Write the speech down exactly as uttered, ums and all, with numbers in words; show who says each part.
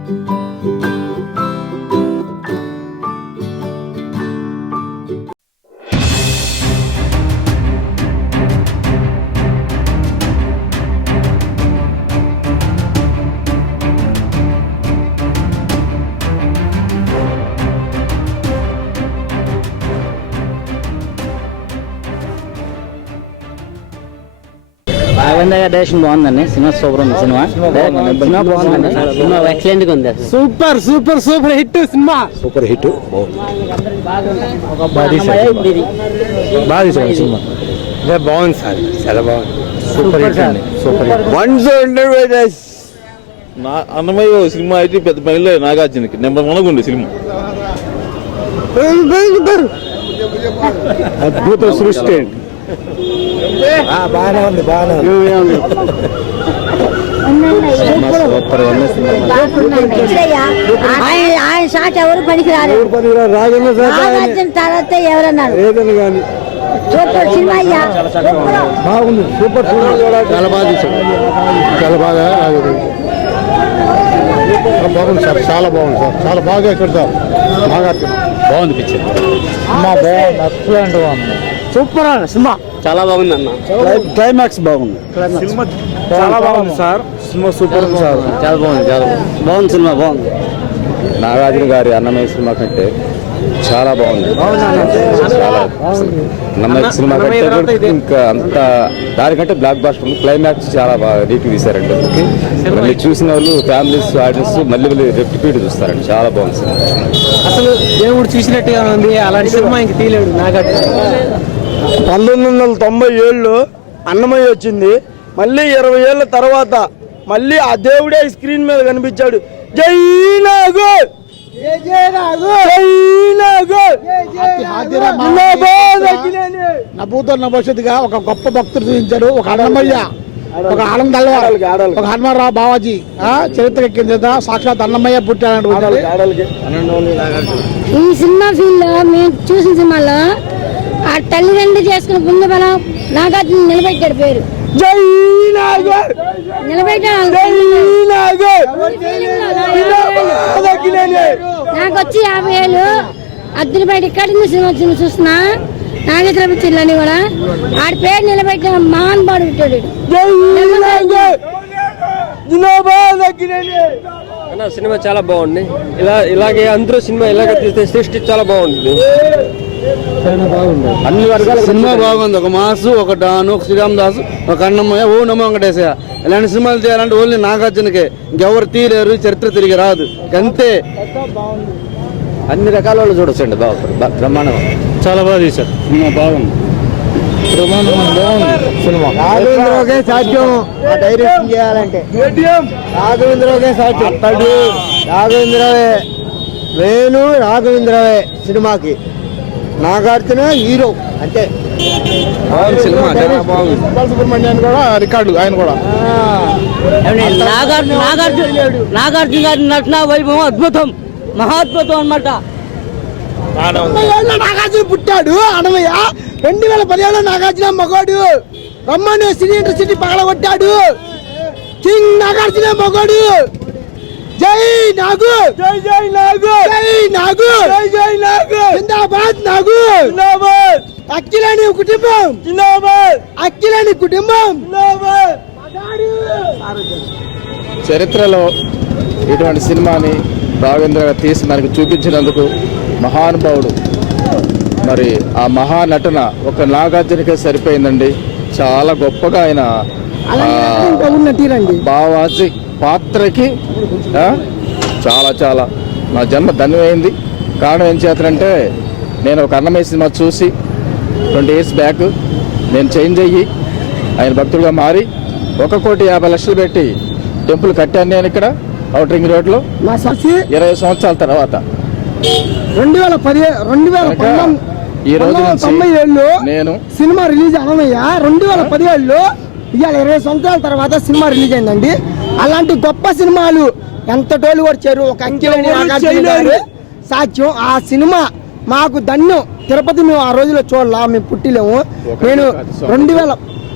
Speaker 1: Direction బాగుందండి. సినిమా super ఉంది. సినిమా సినిమా బాగుందండి. సినిమా ఎక్సలెంట్ గా ఉంది.
Speaker 2: సూపర్ సూపర్ సూపర్ హిట్ సినిమా.
Speaker 3: సూపర్ హిట్
Speaker 2: బాగా సినిమా బాగుంది సార్. చాలా బాగుంది. సూపర్ హిట్ అండి. Super hit.
Speaker 4: నా అన్నమయ్య సినిమా అయితే పెద్ద పనిలో నాగార్జునకి నెంబర్ వన్ ఉంది సినిమా.
Speaker 2: అద్భుత సృష్టి.
Speaker 3: బాగానే ఉంది బాగానే ఉంది.
Speaker 5: ఆయన షాట్ ఎవరు పనికి రాలేదు. తర్వాత ఎవరన్నారు సూపర్ సినిమా అయ్యా.
Speaker 3: బాగుంది. సూపర్ చాలా బాగా తీసాడు. చాలా బాగా బాగుంది సార్. చాలా బాగుంది సార్. చాలా బాగా ఇక్కడ సార్ బాగా
Speaker 1: బాగుంది పిక్చర్.
Speaker 2: ఎక్సలెంట్ గా ఉంది. సూపర్ సినిమా.
Speaker 1: చాలా బాగుంది అన్న.
Speaker 3: క్లైమాక్స్ బాగుంది.
Speaker 2: సినిమా చాలా బాగుంది సార్. సినిమా సూపర్ ఉంది సార్.
Speaker 1: చాలా బాగుంది. చాలా బాగుంది సినిమా. బాగుంది.
Speaker 4: నాగార్జున గారి అన్నమయ్య సినిమా కంటే చాలా బాగుంది. చాలా అన్నమయ్య సినిమా కంటే ఇంకా అంత దానికంటే బ్లాక్ బాస్టర్ ఉంది. క్లైమాక్స్ చాలా బాగా నీట్గా తీశారండి. మళ్ళీ చూసిన వాళ్ళు ఫ్యామిలీస్ ఆడియన్స్ మళ్ళీ మళ్ళీ రిపీట్ చూస్తారండి. చాలా బాగుంది సినిమా.
Speaker 2: అసలు దేవుడు చూసినట్టుగా ఉంది. అలాంటి సినిమా ఇంక తీయలేడు నాగార్జున.
Speaker 6: పంతొమ్మిది వందల తొంభై ఏళ్ళు అన్నమయ్య వచ్చింది. మళ్ళీ ఇరవై ఏళ్ళ తర్వాత మళ్ళీ ఆ దేవుడే స్క్రీన్ మీద కనిపించాడు. జై నాగు
Speaker 3: నభూతో నభవిష్యత్తుగా ఒక గొప్ప భక్తుడు చూపించాడు. ఒక అన్నమయ్య, ఒక ఆనంద్, ఒక హనుమారావు బావాజీ చరిత్ర ఎక్కింది. సాక్షాత్ అన్నమయ్య పుట్టాడు.
Speaker 5: ఈ సినిమా ఫీల్డ్ లో మేము చూసిన సినిమాలో ఆ తల్లిదండ్రులు చేసుకున్న పుణ్య బలం నాగార్జున నిలబెట్టాడు పేరు.
Speaker 6: జై నాగు
Speaker 5: నిలబెట్టాడు. నాకు వచ్చి యాభై ఏళ్ళు అద్దెని బయట ఇక్కడ సినిమా చూస్తున్నా. నాగేశ్వర పిక్చర్లని కూడా ఆడి పేరు నిలబెట్టిన మహాన్ బాడు పెట్టాడు.
Speaker 2: సినిమా చాలా బాగుంది. ఇలా ఇలాగే అందరూ సినిమా ఇలాగే తీస్తే సృష్టి చాలా బాగుంటుంది.
Speaker 3: అన్ని వర్గాల సినిమా బాగుంది. ఒక మాసు, ఒక డాను, ఒక శ్రీరామ్ దాసు, ఒక అన్నమయ్య, ఓ నమో వెంకటేశయ్య. ఇలాంటి సినిమాలు చేయాలంటే ఓన్లీ నాగార్జునకే. ఇంకెవరు తీయలేరు. చరిత్ర తిరిగి రాదు. అంతే.
Speaker 1: అన్ని రకాల వాళ్ళు చూడొచ్చండి. బాగా బ్రహ్మాండం.
Speaker 3: చాలా బాగా తీశారు. సినిమా బాగుంది.
Speaker 6: రాఘవేంద్రకే సాధ్యం డైరెక్షన్ చేయాలంటే. రాఘవేంద్రకే సాధ్యం. రాఘవేంద్రవే వేణు. రాఘవేంద్రవే సినిమాకి. నాగార్జున హీరో అంతే.
Speaker 3: సినిమా సుబ్రహ్మణ్యాన్ని కూడా రికార్డు ఆయన కూడా.
Speaker 1: నాగార్జున నాగార్జున గారి నటన వైభవం అద్భుతం, మహాద్భుతం అన్నమాట.
Speaker 6: నాగార్జున పుట్టాడు అన్నమయ్య. రెండు వేల పదిహేడులో నాగార్జున మగోడు. రమ్మను సినీ ఇండస్ట్రీ పగలగొట్టాడు. కింగ్ నాగార్జున మగోడు. జై నాగు. జై జై నాగు. జై నాగు. జై జై నాగు. జిందాబాద్ నాగు. జిందాబాద్. అఖిలేని కుటుంబం జిందాబాద్. అఖిలేని కుటుంబం జిందాబాద్.
Speaker 4: చరిత్రలో ఇటువంటి సినిమాని రాఘవేంద్ర గారు తీసి మనకు చూపించినందుకు మహానుభావుడు. మరి ఆ మహానటన ఒక నాగార్జునకే సరిపోయిందండి. చాలా గొప్పగా ఆయన బావాజీ పాత్రకి చాలా చాలా నా జన్మ ధన్యమైంది. కారణం ఏం చేస్తారంటే, నేను ఒక అన్నమయ్య సినిమా చూసి ట్వంటీ ఇయర్స్ బ్యాక్ నేను చేంజ్ అయ్యి ఆయన భక్తులుగా మారి ఒక కోటి యాభై లక్షలు పెట్టి టెంపుల్ కట్టాను నేను ఇక్కడ అవుటర్ రింగ్ రోడ్లో ఇరవై సంవత్సరాల తర్వాత.
Speaker 6: రెండు వేల పది రెండు వేల
Speaker 4: ఈ రోజు
Speaker 6: తొంభై ఏళ్ళు
Speaker 4: నేను
Speaker 6: సినిమా రిలీజ్ అన్నమయ్య. రెండు వేల పదిహేడులో ఇవాళ ఇరవై సంవత్సరాల తర్వాత సినిమా రిలీజ్ అయిందండి. అలాంటి గొప్ప సినిమాలు ఎంత టోలు వచ్చారు. ఒక అంకె సాధ్యం. ఆ సినిమా మాకు ధన్యం. తిరుపతి మేము ఆ రోజులో చూడాల. మేము పుట్టిలేము. నేను రెండు వేల